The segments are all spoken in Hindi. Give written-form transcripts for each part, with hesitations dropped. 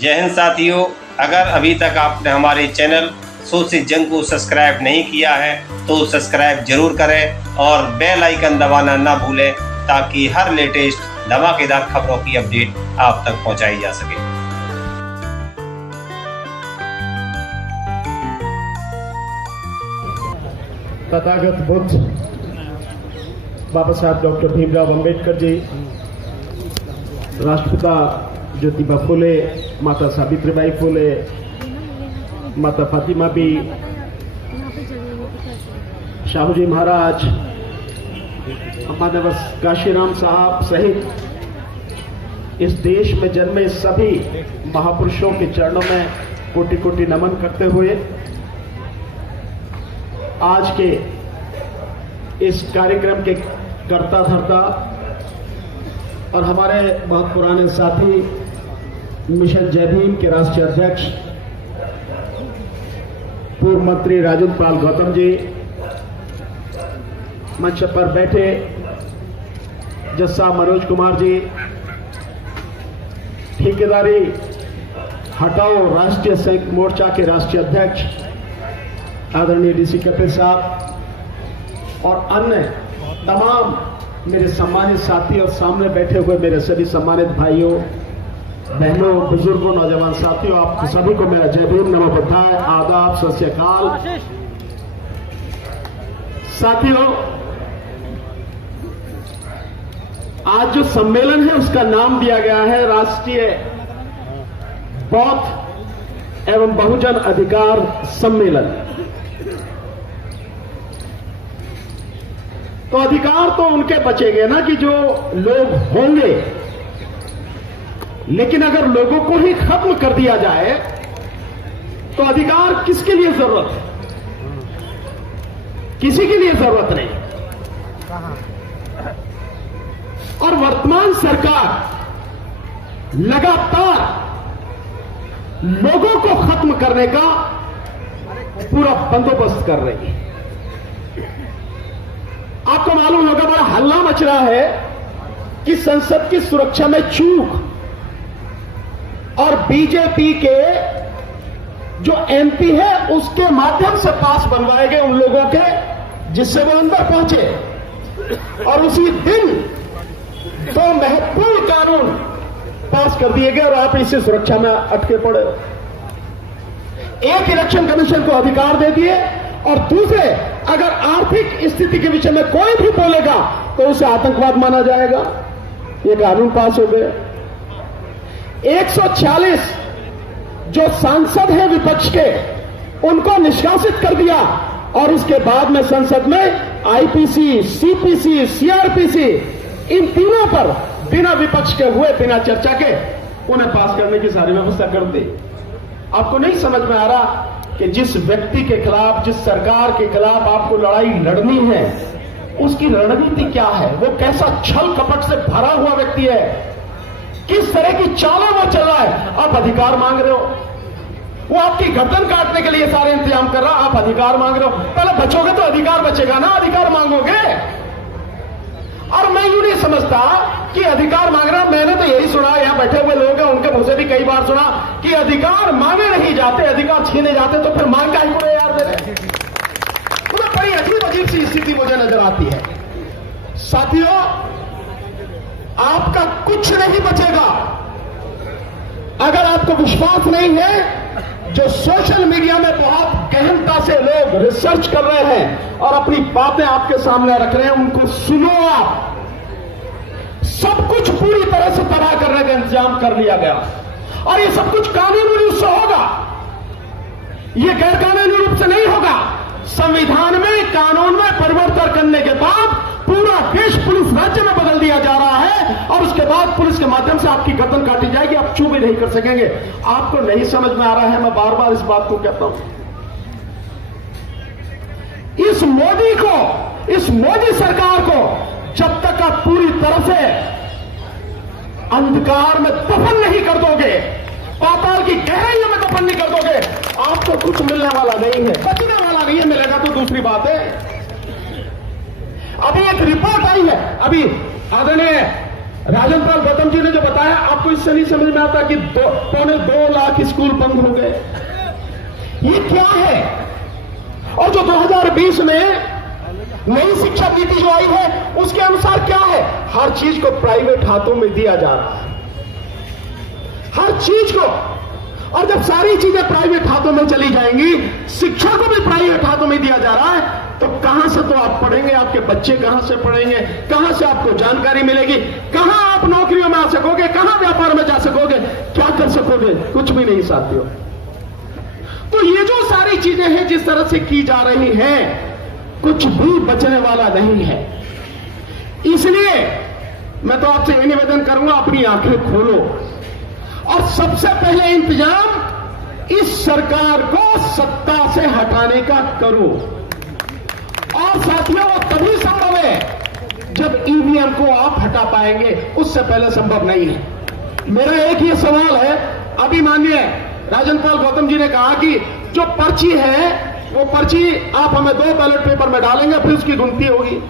जय हिंद साथियों, अगर अभी तक आपने हमारे चैनल सोच से जंग को सब्सक्राइब नहीं किया है तो सब्सक्राइब जरूर करें और बेल आइकन दबाना ना भूलें ताकि हर लेटेस्ट धमाकेदार खबरों की अपडेट आप तक पहुंचाई जा सके। तथागत बुद्ध बाबा साहब डॉक्टर भीमराव अंबेडकर जी, राष्ट्रपिता ज्योतिबा फुले, माता सावित्रीबाई फुले, माता फातिमा बी, शाहू जी महाराज, हमारे काशीराम साहब सहित इस देश में जन्मे सभी महापुरुषों के चरणों में कोटि कोटि नमन करते हुए आज के इस कार्यक्रम के कर्ता धर्ता और हमारे बहुत पुराने साथी मिशन जय भीम के राष्ट्रीय अध्यक्ष पूर्व मंत्री राजेंद्र पाल गौतम जी, मंच पर बैठे जस्सा मनोज कुमार जी, ठेकेदारी हटाओ राष्ट्रीय संयुक्त मोर्चा के राष्ट्रीय अध्यक्ष आदरणीय डीसी कपिल साहब और अन्य तमाम मेरे सम्मानित साथी और सामने बैठे हुए मेरे सभी सम्मानित भाइयों, बहनों, बुजुर्गों, नौजवान साथियों, आप सभी को मेरा जय भीम, नमो बुद्धाय, आदाब, सत श्री अकाल। साथियों, आज जो सम्मेलन है उसका नाम दिया गया है राष्ट्रीय बौद्ध एवं बहुजन अधिकार सम्मेलन। तो अधिकार तो उनके बचेंगे ना कि जो लोग होंगे, लेकिन अगर लोगों को ही खत्म कर दिया जाए तो अधिकार किसके लिए जरूरत है? किसी के लिए जरूरत नहीं। और वर्तमान सरकार लगातार लोगों को खत्म करने का पूरा बंदोबस्त कर रही है। आपको मालूम होगा, बड़ा हल्ला मच रहा है कि संसद की सुरक्षा में चूक और बीजेपी के जो एमपी है उसके माध्यम से पास बनवाए गए उन लोगों के जिससे वो अंदर पहुंचे, और उसी दिन 2 महत्वपूर्ण कानून पास कर दिए गए और आप इसी सुरक्षा में अटके पड़े। एक, इलेक्शन कमीशन को अधिकार दे दिए, और दूसरे, अगर आर्थिक स्थिति के विषय में कोई भी बोलेगा तो उसे आतंकवाद माना जाएगा। ये कानून पास हो गए। 140 जो सांसद हैं विपक्ष के उनको निष्कासित कर दिया, और उसके बाद में संसद में आईपीसी, सीपीसी, सीआरपीसी, इन तीनों पर बिना विपक्ष के हुए, बिना चर्चा के उन्हें पास करने की सारी व्यवस्था कर दी। आपको नहीं समझ में आ रहा कि जिस व्यक्ति के खिलाफ, जिस सरकार के खिलाफ आपको लड़ाई लड़नी है उसकी रणनीति क्या है, वो कैसा छल कपट से भरा हुआ व्यक्ति है, किस तरह की चालों वो चल रहा है। आप अधिकार मांग रहे हो, वो आपकी गर्दन काटने के लिए सारे इंतजाम कर रहा, आप अधिकार मांग रहे हो। पहले बचोगे तो अधिकार बचेगा ना, अधिकार मांगोगे। और मैं यूं नहीं समझता कि अधिकार मांग रहा, मैंने तो यही सुना, यहां बैठे हुए लोग हैं उनके मुंह से भी कई बार सुना कि अधिकार मांगे नहीं जाते, अधिकार छीने जाते, तो फिर मांग का ही पूरे यार दे रहे। तो बड़ी अजीब सी स्थिति मुझे नजर आती है। साथियों, आपका कुछ नहीं बचेगा अगर आपको विश्वास नहीं है। जो सोशल मीडिया में बहुत गहनता से लोग रिसर्च कर रहे हैं और अपनी बातें आपके सामने रख रहे हैं, उनको सुनो। आप सब कुछ पूरी तरह से तबाह करने का इंतजाम कर लिया गया, और ये सब कुछ कानूनी रूप से होगा, ये गैर कानूनी रूप से नहीं होगा। संविधान में, कानून में परिवर्तन करने के बाद पूरा देश पुलिस राज्य में बदल दिया जा रहा है, और उसके बाद पुलिस के माध्यम से आपकी गर्दन काटी जाएगी, आप चू भी नहीं कर सकेंगे। आपको नहीं समझ में आ रहा है, मैं बार बार इस बात को कहता हूं। इस मोदी को, इस मोदी सरकार को जब तक आप पूरी तरह से अंधकार में दफन नहीं कर दोगे, पाताल की गहराइयों में दफन नहीं कर दोगे, आपको कुछ मिलने वाला नहीं है, बचने वाला नहीं है। मिलेगा तो दूसरी बात है। अभी एक रिपोर्ट आई है, अभी आदरणीय राजन पाल गौतम जी ने जो बताया, आपको इससे नहीं समझ में आता कि 2.25 लाख स्कूल बंद हो गए। ये क्या है? और जो 2020 में नई शिक्षा नीति जो आई है उसके अनुसार क्या है? हर चीज को प्राइवेट हाथों में दिया जा रहा है, हर चीज को। और जब सारी चीजें प्राइवेट हाथों में चली जाएंगी, शिक्षा को भी प्राइवेट हाथों में दिया जा रहा है, तो कहां से तो आप पढ़ेंगे, आपके बच्चे कहां से पढ़ेंगे, कहां से आपको जानकारी मिलेगी, कहां आप नौकरियों में आ सकोगे, कहां व्यापार में जा सकोगे, क्या कर सकोगे? कुछ भी नहीं साथियों। तो ये जो सारी चीजें हैं जिस तरह से की जा रही हैं, कुछ भी बचने वाला नहीं है। इसलिए मैं तो आपसे यह निवेदन करूंगा, अपनी आंखें खोलो और सबसे पहले इंतजाम इस सरकार को सत्ता से हटाने का करो। और साथियों, वो तभी संभव है जब ईवीएम को आप हटा पाएंगे, उससे पहले संभव नहीं है। मेरा एक ही सवाल है, अभी माननीय राजन पाल गौतम जी ने कहा कि जो पर्ची है वो पर्ची आप हमें 2 बैलेट पेपर में डालेंगे, फिर उसकी गिनती होगी।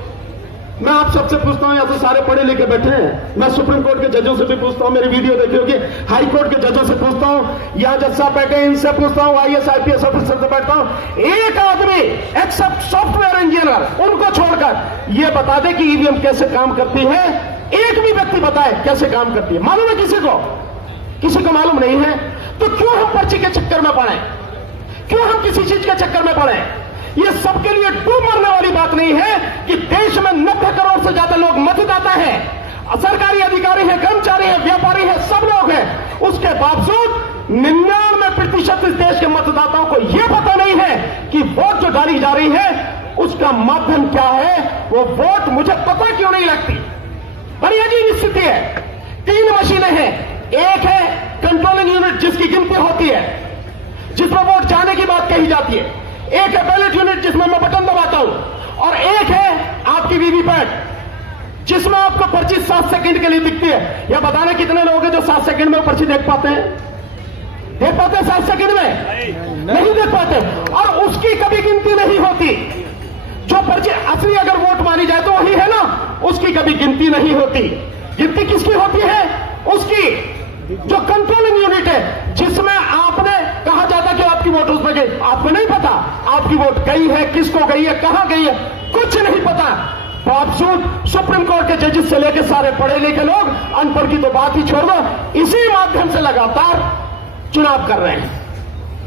मैं आप सबसे पूछता हूं, या तो सारे पढ़े लिखे बैठे हैं, मैं सुप्रीम कोर्ट के जजों से भी पूछता हूं, मेरी वीडियो देखी होगी, हाई कोर्ट के जजों से पूछता हूं, यहां जज साहब बैठे हैं इनसे पूछता हूं, IAS IPS ऑफिसर से बैठता हूं, एक आदमी एक्सेप्ट सॉफ्टवेयर इंजीनियर उनको छोड़कर यह बता दे कि ईवीएम कैसे काम करती है। एक भी व्यक्ति बताए कैसे काम करती है, मालूम है किसी को? किसी को मालूम नहीं है। तो क्यों हम पर्ची के चक्कर में पड़े? क्यों हम किसी चीज के चक्कर में पड़े? ये सबके लिए डूब मरने वाली बात नहीं है कि देश में 90 करोड़ से ज्यादा लोग मतदाता हैं, सरकारी अधिकारी हैं, कर्मचारी हैं, व्यापारी हैं, सब लोग हैं। उसके बावजूद 99% इस देश के मतदाताओं को यह पता नहीं है कि वोट जो डाली जा रही है उसका माध्यम क्या है, वो वोट मुझे पता क्यों नहीं लगती। बड़ी अजीब स्थिति है। 3 मशीनें हैं, एक है कंट्रोलिंग यूनिट जिसकी गिनती होती है, जिसमें वोट जाने की बात कही जाती है, एक है बैलेट यूनिट जिसमें मैं बटन दबाता हूं, और एक है आपकी वीवीपैट जिसमें आपको पर्ची 7 सेकंड के लिए दिखती है। यह बताना कितने लोग हैं जो 7 सेकंड में पर्ची देख पाते हैं? देख पाते हैं 7 सेकंड में? नहीं देख पाते। और उसकी कभी गिनती नहीं होती। जो पर्ची असली अगर वोट मानी जाए तो वही है ना, उसकी कभी गिनती नहीं होती। गिनती किसकी होती है? उसकी जो कंट्रोलिंग यूनिट है, जिसमें आपने कहा जाता कि आपकी वोट उसमें गई, आपको नहीं पता आपकी वोट गई है, किसको गई है, कहां गई है, कुछ नहीं पता। बावजूद सुप्रीम कोर्ट के जजेस से लेकर सारे पढ़े लिखे लोग, अनपढ़ की तो बात ही छोड़ दो, इसी माध्यम से लगातार चुनाव कर रहे हैं,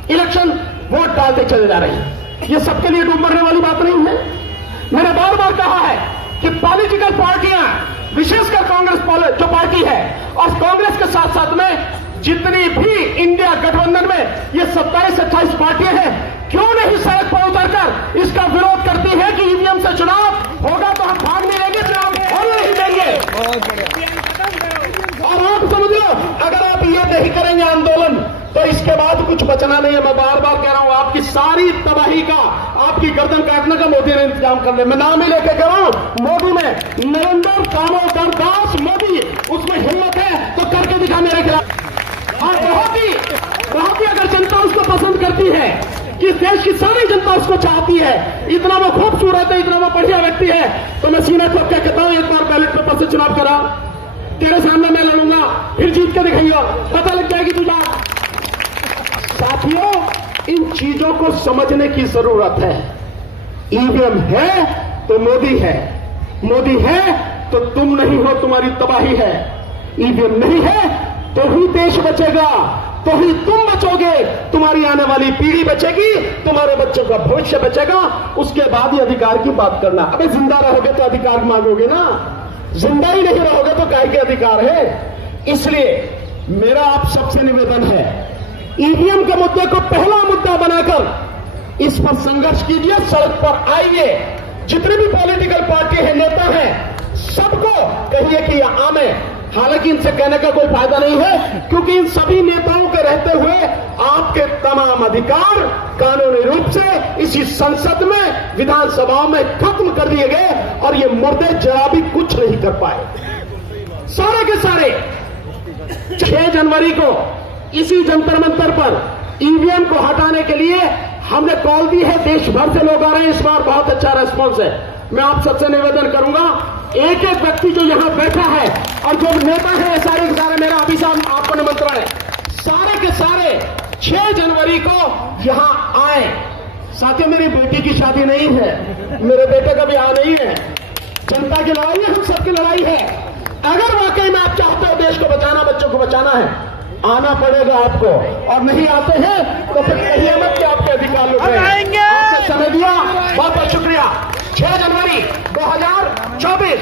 इलेक्शन वोट डालते चले जा रहे हैं। ये सबके लिए डूब मरने वाली बात नहीं है। मैंने बार बार कहा है कि पॉलिटिकल पार्टियां, विशेषकर कांग्रेस जो पार्टी है, और कांग्रेस के साथ साथ में जितनी भी इंडिया गठबंधन में ये 27-28 पार्टियां हैं, क्यों नहीं सड़क पर उतरकर इसका विरोध करती है कि ईवीएम से चुनाव होगा तो हम भाग नहीं लेंगे, चुनाव होने नहीं देंगे। और आप समझ लो, अगर आप ये नहीं करेंगे आंदोलन, तो इसके बाद कुछ बचना नहीं है। मैं बार बार कह रहा हूं, आपकी सारी तबाही का, आपकी गर्दन काटने का मोदी ने इंतजाम कर लिया। मैं नाम ही लेके कह रहा हूं, मोदी में नरेंद्र दामोदर दास मोदी, उसमें हिम्मत है तो करके दिखा मेरे खिलाफ। और बहुत ही अगर जनता उसको पसंद करती है, कि देश की सारी जनता उसको चाहती है, इतना वो खूबसूरत है, इतना वो बढ़िया व्यक्ति है, तो मैं सीना ठोक के कहता हूं, एक बार बैलेट पेपर से चुनाव करा, तेरे सामने मैं लड़ूंगा, फिर जीत के दिखाइयो, पता लग जाएगी तुझा। साथियों, इन चीजों को समझने की जरूरत है। ईवीएम है तो मोदी है, मोदी है तो तुम नहीं हो, तुम्हारी तबाही है। ईवीएम नहीं है तो ही देश बचेगा, तो ही तुम बचोगे, तुम्हारी आने वाली पीढ़ी बचेगी, तुम्हारे बच्चों का भविष्य बचेगा। उसके बाद ही अधिकार की बात करना। अबे जिंदा रहोगे तो अधिकार मांगोगे ना, जिंदा ही नहीं रहोगे तो काय के अधिकार है। इसलिए मेरा आप सबसे निवेदन है, ईवीएम के मुद्दे को पहला मुद्दा बनाकर इस पर संघर्ष कीजिए, सड़क पर आइए। जितनी भी पॉलिटिकल पार्टी है, नेता हैं, सबको कहिए कि यह आम है। हालांकि इनसे कहने का कोई फायदा नहीं है, क्योंकि इन सभी नेताओं के रहते हुए आपके तमाम अधिकार कानूनी रूप से इसी संसद में, विधानसभाओं में खत्म कर दिए गए, और ये मुर्दे जरा भी कुछ नहीं कर पाए। सारे के सारे 6 जनवरी को इसी जंतर मंतर पर ईवीएम को हटाने के लिए हमने कॉल दी है। देश भर से लोग आ रहे हैं, इस बार बहुत अच्छा रेस्पॉन्स है। मैं आप सबसे निवेदन करूंगा, एक एक व्यक्ति जो यहाँ बैठा है और जो नेता है सारे के सारे, मेरा अभी साहब आपको निमंत्रण है, सारे के सारे 6 जनवरी को यहाँ आए। साथियों, मेरी बेटी की शादी नहीं है, मेरे बेटे का ब्याह नहीं है, जनता की लड़ाई है, हम सबकी लड़ाई है। अगर वाकई में आप चाहते हो देश को बचाना, बच्चों को बचाना है, आना पड़ेगा आपको, और नहीं आते हैं तो फिर कहिए मत कि आपके अधिकार लुट रहे हैं। आपने समय दिया, बहुत बहुत शुक्रिया। 6 जनवरी 2024